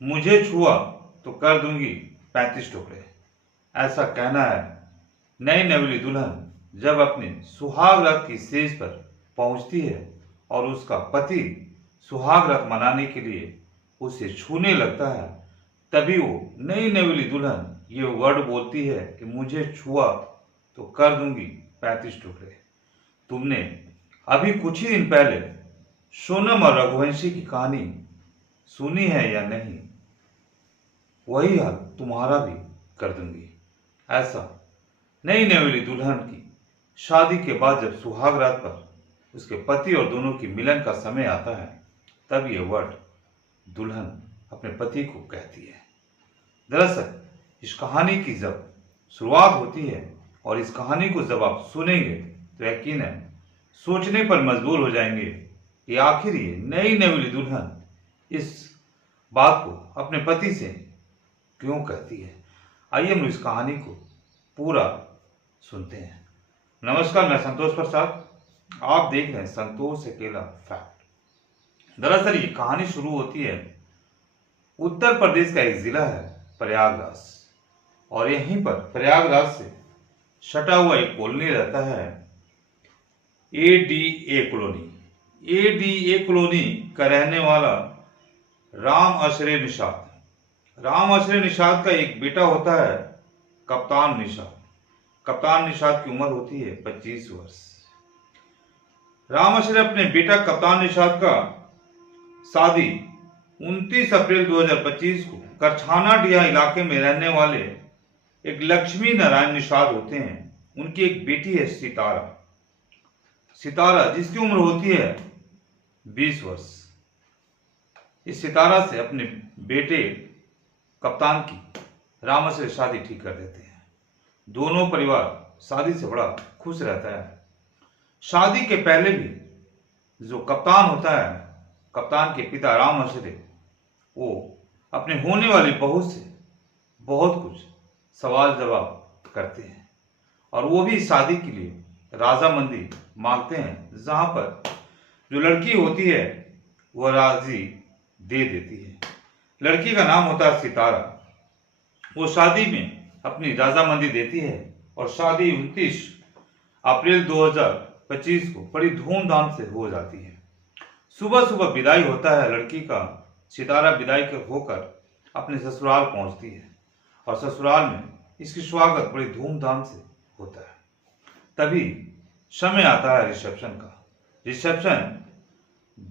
मुझे छुआ तो कर दूंगी 35 टुकड़े। ऐसा कहना है नई नवेली दुल्हन जब अपने सुहाग रात की सेज पर पहुंचती है और उसका पति सुहाग रात मनाने के लिए उसे छूने लगता है, तभी वो नई नवेली दुल्हन ये वर्ड बोलती है कि मुझे छुआ तो कर दूंगी 35 टुकड़े। तुमने अभी कुछ ही दिन पहले सोनम और रघुवंशी की कहानी सुनी है या नहीं? वही हाल तुम्हारा भी कर दूंगी। ऐसा नई नवेली दुल्हन की शादी के बाद जब सुहाग रात पर उसके पति और दोनों की मिलन का समय आता है, तब ये वर्ड दुल्हन अपने पति को कहती है। दरअसल इस कहानी की जब शुरुआत होती है और इस कहानी को जब आप सुनेंगे तो यकीनन सोचने पर मजबूर हो जाएंगे कि आखिर ये नई नवेली दुल्हन इस बात को अपने पति से क्यों कहती है। आइए हम इस कहानी को पूरा सुनते हैं। नमस्कार, मैं संतोष प्रसाद, आप देख रहे हैं संतोष अकेला फैक्ट। दरअसल ये कहानी शुरू होती है उत्तर प्रदेश का एक जिला है प्रयागराज, और यहीं पर प्रयागराज से सटा हुआ एक कॉलोनी रहता है एडीए कॉलोनी। एडीए कॉलोनी का रहने वाला राम अशरे निषाद। राम अशरे निषाद का एक बेटा होता है कप्तान निषाद। कप्तान निषाद की उम्र होती है 25 वर्ष। राम अशरे अपने बेटा कप्तान निषाद का शादी 29 अप्रैल 2025 को करछानाडीहा इलाके में रहने वाले एक लक्ष्मी नारायण निषाद होते हैं। उनकी एक बेटी है सितारा। सितारा जिसकी उम्र होती है 20 वर्ष। इस सितारा से अपने बेटे कप्तान की राम से शादी ठीक कर देते हैं। दोनों परिवार शादी से बड़ा खुश रहता है। शादी के पहले भी जो कप्तान होता है, कप्तान के पिता राम अशरे, वो अपने होने वाली बहू से बहुत कुछ सवाल जवाब करते हैं और वो भी शादी के लिए राजामंदी मांगते हैं, जहां पर जो लड़की होती है वह राजी दे देती है। लड़की का नाम होता है सितारा। वो शादी में अपनी राजामंदी देती है और शादी 29 अप्रैल 2025 को बड़ी धूमधाम से हो जाती है। सुबह सुबह विदाई होता है लड़की का। सितारा विदाई होकर अपने ससुराल पहुंचती है और ससुराल में इसकी स्वागत बड़ी धूमधाम से होता है। तभी समय आता है रिसेप्शन का। रिसेप्शन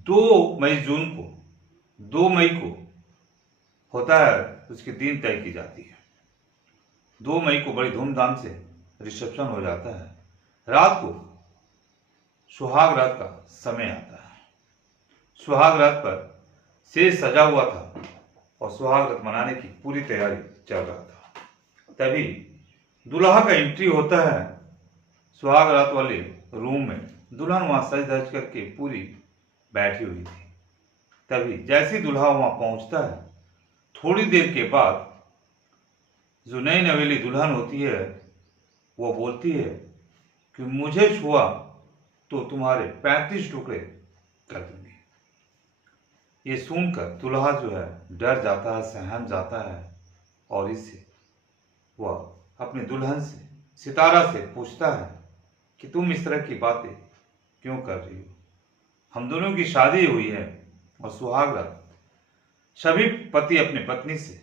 2 मई को होता है, उसके दिन तय की जाती है। 2 मई को बड़ी धूमधाम से रिसेप्शन हो जाता है। रात को सुहाग रात का समय आता है। सुहाग रात पर सेज सजा हुआ था और सुहाग रात मनाने की पूरी तैयारी चल रहा था। तभी दुल्हा का एंट्री होता है सुहाग रात वाले रूम में। दुल्हन वहां सज धज करके पूरी बैठी हुई थी। तभी जैसे दुल्हा वहां पहुंचता है, थोड़ी देर के बाद जो नई नवेली दुल्हन होती है वो बोलती है कि मुझे छुआ तो तुम्हारे 35 टुकड़े कर दूंगी। ये सुनकर दुल्हा जो है डर जाता है, सहम जाता है और इससे वह अपनी दुल्हन से सितारा से पूछता है कि तुम इस तरह की बातें क्यों कर रही हो? हम दोनों की शादी हुई है और सुहाग रात सभी पति अपनी पत्नी से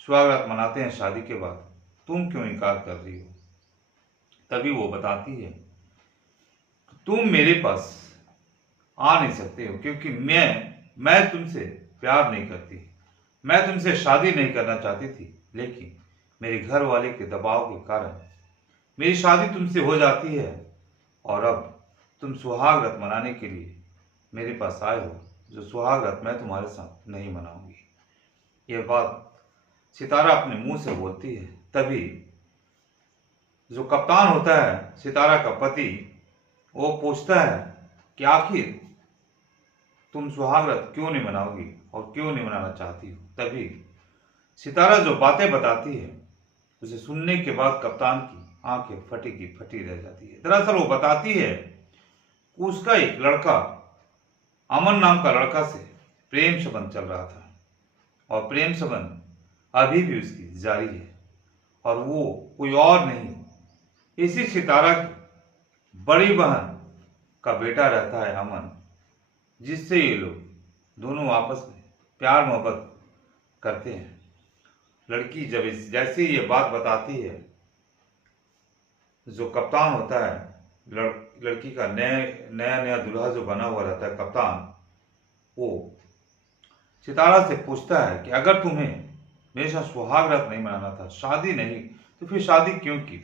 सुहाग रात मनाते हैं शादी के बाद, तुम क्यों इनकार कर रही हो? तभी वो बताती है तुम मेरे पास आ नहीं सकते हो क्योंकि मैं तुमसे प्यार नहीं करती। मैं तुमसे शादी नहीं करना चाहती थी, लेकिन मेरे घर वाले के दबाव के कारण मेरी शादी तुमसे हो जाती है और अब तुम सुहाग रात मनाने के लिए मेरे पास आए हो, जो सुहाग रात मैं तुम्हारे साथ नहीं मनाऊंगी। यह बात सितारा अपने मुंह से बोलती है। तभी जो कप्तान होता है सितारा का पति, वो पूछता है कि आखिर तुम सुहाग रात क्यों नहीं मनाओगी और क्यों नहीं मनाना चाहती हो? तभी सितारा जो बातें बताती है उसे सुनने के बाद कप्तान की आंखें फटी की फटी रह जाती है। दरअसल वो बताती है कि उसका एक लड़का, अमन नाम का लड़का से प्रेम संबंध चल रहा था और प्रेम संबंध अभी भी उसकी जारी है और वो कोई और नहीं, इसी सितारा की बड़ी बहन का बेटा रहता है अमन, जिससे ये लोग दोनों आपस में प्यार मोहब्बत करते हैं। लड़की जब जैसे ये बात बताती है, जो कप्तान होता है, लड़की का नया नया दूल्हा जो बना हुआ रहता है कप्तान, वो सितारा से पूछता है कि अगर तुम्हें मेरे साथ सुहाग रात नहीं मनाना था, शादी नहीं, तो फिर शादी क्यों की?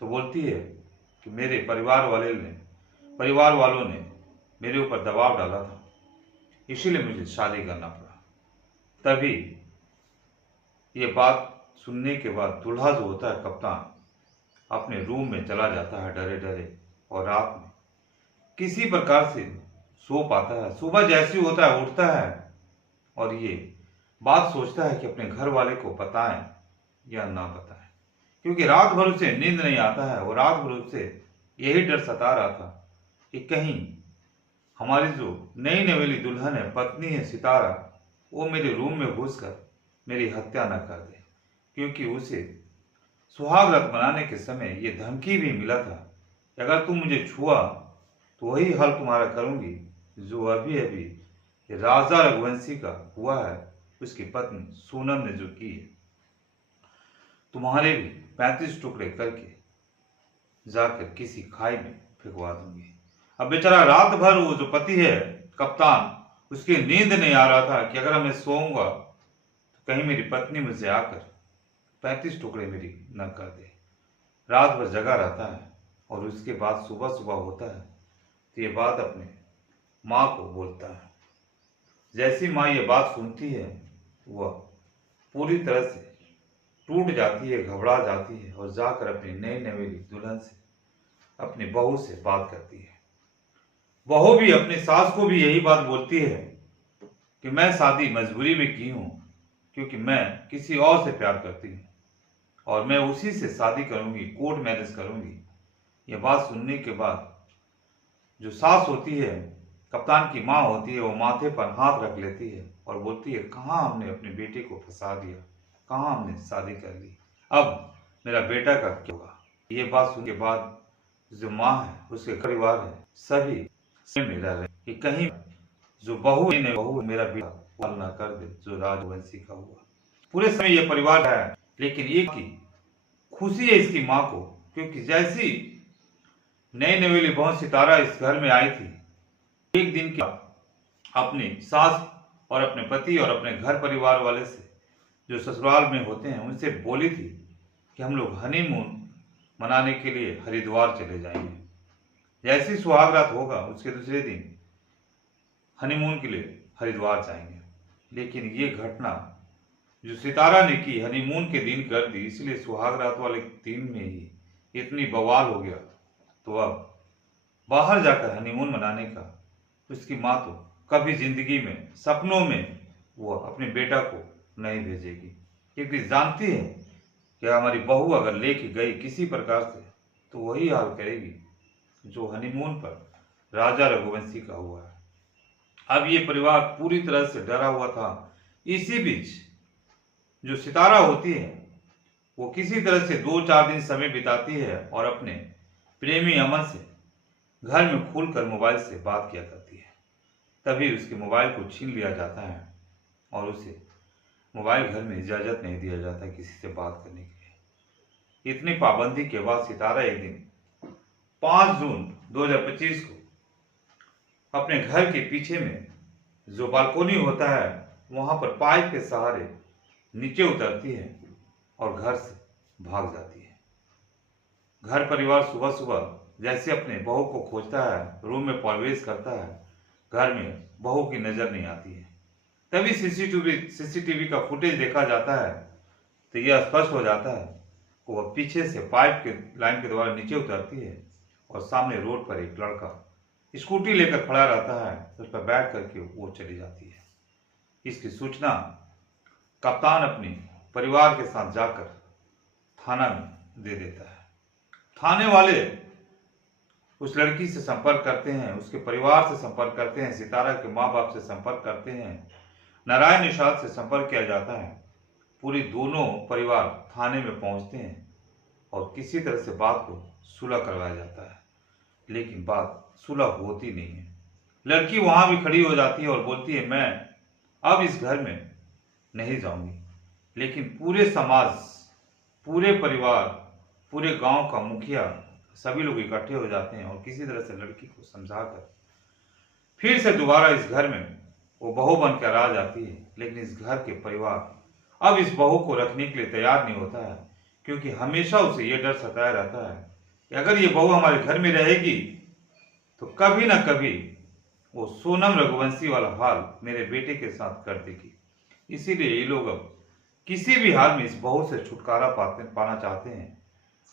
तो बोलती है कि मेरे परिवार वालों ने मेरे ऊपर दबाव डाला था, इसीलिए मुझे शादी करना पड़ा। तभी ये बात सुनने के बाद दूल्हा जो होता है कप्तान अपने रूम में चला जाता है डरे डरे, और रात में किसी प्रकार से सो पाता है। सुबह जैसे होता है उठता है और ये बात सोचता है कि अपने घर वाले को बताएं या ना बताएं, क्योंकि रात भर उसे नींद नहीं आता है और रात भर उसे यही डर सता रहा था कि कहीं हमारी जो नई नवेली दुल्हन है, पत्नी है सितारा, वो मेरे रूम में घुसकर मेरी हत्या न कर दे, क्योंकि उसे सुहाग रात मनाने के समय ये धमकी भी मिला था कि अगर तुम मुझे छुआ तो वही हाल तुम्हारा करूंगी जो अभी अभी राजा रघुवंशी का हुआ है, उसकी पत्नी सोनम ने जो की है। तुम्हारे भी 35 टुकड़े करके जाकर किसी खाई में फेंकवा दूंगी। अब बेचारा रात भर वो जो पति है कप्तान, उसकी नींद नहीं आ रहा था कि अगर मैं सोऊंगा तो कहीं मेरी पत्नी मुझे आकर 35 टुकड़े मेरी न कर दे। रात भर जगा रहता है और उसके बाद सुबह सुबह होता है तो ये बात अपने माँ को बोलता है। जैसी माँ ये बात सुनती है वह पूरी तरह से टूट जाती है, घबरा जाती है और जाकर अपनी नई नवेली दुल्हन से, अपनी बहू से बात करती है। बहू भी अपनी सास को भी यही बात बोलती है कि मैं शादी मजबूरी में की हूँ, क्योंकि मैं किसी और से प्यार करती हूँ और मैं उसी से शादी करूंगी, कोर्ट मैरिज करूंगी। यह बात सुनने के बाद जो सास होती है, कप्तान की माँ होती है, वो माथे पर हाथ रख लेती है और बोलती है कहाँ हमने अपने बेटे को फंसा दिया, कहाँ हमने शादी कर ली, अब मेरा बेटा का क्या होगा। ये बात सुनने के बाद जो माँ है, उसके परिवार है, सभी में रह रहे कि कहीं जो बहू मेरा बेटा पाल ना कर दे जो राजवंशी का हुआ। पूरे समय ये परिवार है, लेकिन एक की खुशी है इसकी माँ को, क्योंकि जैसी नई नवेली बहू सितारा इस घर में आई थी, एक दिन की अपनी सास और अपने पति और अपने घर परिवार वाले से जो ससुराल में होते हैं उनसे बोली थी कि हम लोग हनीमून मनाने के लिए हरिद्वार चले जाएंगे। जैसी सुहाग रात होगा उसके दूसरे दिन हनीमून के लिए हरिद्वार जाएंगे। लेकिन ये घटना जो सितारा ने की हनीमून के दिन कर दी, इसलिए सुहाग रात वाले दिन में ही इतनी बवाल हो गया। तो अब बाहर जाकर हनीमून मनाने का उसकी माँ तो कभी जिंदगी में सपनों में वो अपने बेटा को नहीं भेजेगी, क्योंकि जानती है कि हमारी बहू अगर लेके गई किसी प्रकार से तो वही हाल करेगी जो हनीमून पर राजा रघुवंशी का हुआ है। अब ये परिवार पूरी तरह से डरा हुआ था। इसी बीच जो सितारा होती है वो किसी तरह से 2-4 दिन समय बिताती है और अपने प्रेमी अमन से घर में खुलकर मोबाइल से बात किया करती है। तभी उसके मोबाइल को छीन लिया जाता है और उसे मोबाइल घर में इजाजत नहीं दिया जाता किसी से बात करने के लिए। इतनी पाबंदी के बाद सितारा एक दिन 5 जून 2025 को अपने घर के पीछे में जो बालकोनी होता है वहां पर पाइप के सहारे नीचे उतरती है और घर से भाग जाती है। घर परिवार सुबह सुबह जैसे अपने बहू को खोजता है, रूम में प्रवेश करता है, घर में बहू की नजर नहीं आती है। तभी सीसीटीवी का फुटेज देखा जाता है तो यह स्पष्ट हो जाता है कि वह पीछे से पाइप के लाइन के द्वारा नीचे उतरती है और सामने रोड पर एक लड़का स्कूटी लेकर खड़ा रहता है, उस पर बैठ करके वो चली जाती है। इसकी सूचना कप्तान अपने परिवार के साथ जाकर थाना में दे देता है। थाने वाले उस लड़की से संपर्क करते हैं, उसके परिवार से संपर्क करते हैं, सितारा के माँ बाप से संपर्क करते हैं नारायण निषाद से संपर्क किया जाता है। पूरी दोनों परिवार थाने में पहुंचते हैं और किसी तरह से बात को सुलह करवाया जाता है, लेकिन बात सुलह होती नहीं है। लड़की वहां भी खड़ी हो जाती है और बोलती है, मैं अब इस घर में नहीं जाऊंगी। लेकिन पूरे समाज, पूरे परिवार, पूरे गांव का मुखिया, सभी लोग इकट्ठे हो जाते हैं और किसी तरह से लड़की को समझाकर फिर से दोबारा इस घर में वो बहू बनकर आ जाती है। लेकिन इस घर के परिवार अब इस बहू को रखने के लिए तैयार नहीं होता है, क्योंकि हमेशा उसे ये डर सताया रहता है कि अगर ये बहू हमारे घर में रहेगी तो कभी ना कभी वो सोनम रघुवंशी वाला हाल मेरे बेटे के साथ कर देगी। इसीलिए ये लोग अब किसी भी हाल में इस बहू से छुटकारा पाना चाहते हैं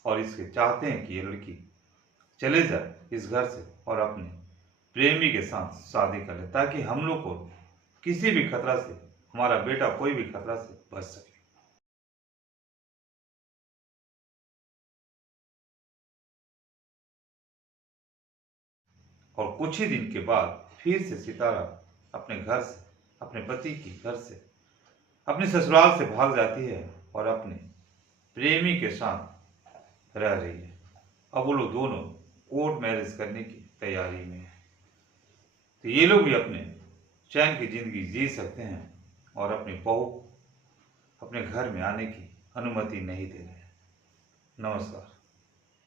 और इसके चाहते हैं कि ये लड़की चले जाए इस घर से और अपने प्रेमी के साथ शादी कर ले, ताकि हम लोग को किसी भी खतरा से, हमारा बेटा कोई भी खतरा से बच सके। और कुछ ही दिन के बाद फिर से सितारा अपने घर से, अपने पति की घर से, अपने ससुराल से भाग जाती है और अपने प्रेमी के साथ रह रही है। अब वो लोग दोनों कोर्ट मैरिज करने की तैयारी में है, तो ये लोग भी अपने चैन की जिंदगी जी सकते हैं और अपनी बहू अपने घर में आने की अनुमति नहीं दे रहे हैं। नमस्कार।